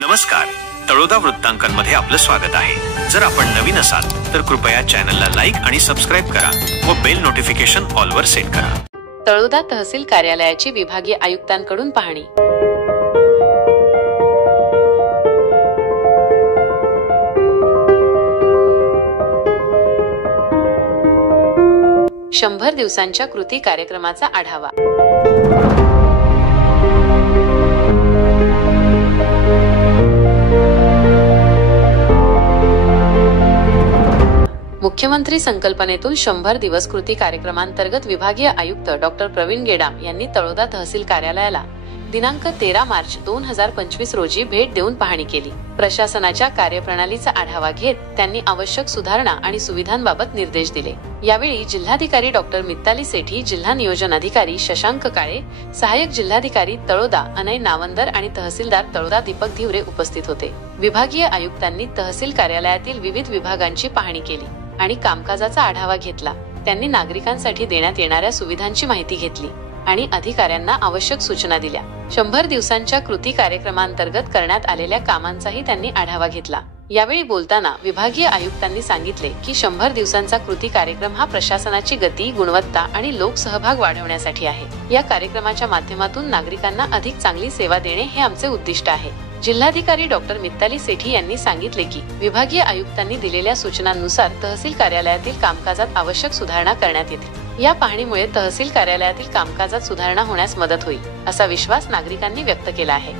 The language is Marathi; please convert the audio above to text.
नमस्कार, तळोदा वृत्तांकनमध्ये आपलं स्वागत आहे। जर आपण नवीन असाल तर कृपया चॅनलला लाईक आणि सबस्क्राइब करा व बेल नोटिफिकेशन ऑल वर सेट करा। तळोदा तहसील कार्यालयाची विभागीय आयुक्तांकडून पाहणी। शंभर दिवसांच्या कृती कार्यक्रमाचा आढावा। मुख्यमंत्री संकल्पनेतून 100 दिवस कृती कार्यक्रमांतर्गत विभागीय आयुक्त डॉक्टर प्रवीण गेडाम यांनी तळोदा तहसील कार्यालयाला दिनांक 13 मार्च 2025 रोजी भेट देऊन पाहणी केली। प्रशासनाच्या कार्यप्रणालीचा आढावा घेत त्यांनी आवश्यक सुधारणा आणि सुविधांबाबत निर्देश दिले। यावेळी जिल्हाधिकारी डॉक्टर मित्ताली सेठी, जिल्हा नियोजन अधिकारी शशांक काळे, सहाय्यक जिल्हाधिकारी तळोदा अनय नावंदर आणि तहसीलदार तळोदा दीपक धिवरे उपस्थित होते। विभागीय आयुक्तांनी तहसील कार्यालयातील विविध विभागांची पाहणी केली आणि कामकाजाचा आढावा घेतला। त्यांनी नागरिकांसाठी देण्यात येणाऱ्या सुविधांची माहिती घेतली आणि अधिकाऱ्यांना आवश्यक सूचना दिल्या। 100 दिवसांच्या कृती कार्यक्रमांतर्गत करण्यात आलेल्या कामांचाही त्यांनी आढावा घेतला। यावेळी बोलताना विभागीय आयुक्तांनी सांगितले की 100 दिवसांचा कृती कार्यक्रम हा प्रशासनाची गती, गुणवत्ता आणि लोकसहभाग वाढवण्यासाठी आहे। या कार्यक्रमाच्या माध्यमातून नागरिकांना अधिक चांगली सेवा देणे हे आमचे उद्दिष्ट आहे। जिल्हाधिकारी डॉक्टर मित्ताली सेठी यांनी सांगितले की विभागीय आयुक्तांनी दिलेल्या सूचनांनुसार तहसील कार्यालयातील कामकाजात आवश्यक सुधारणा करण्यात येतील। या पाहणीमुळे तहसील कार्यालयातील कामकाजात सुधारणा होण्यास मदत होईल असा विश्वास नागरिकांनी व्यक्त केला आहे।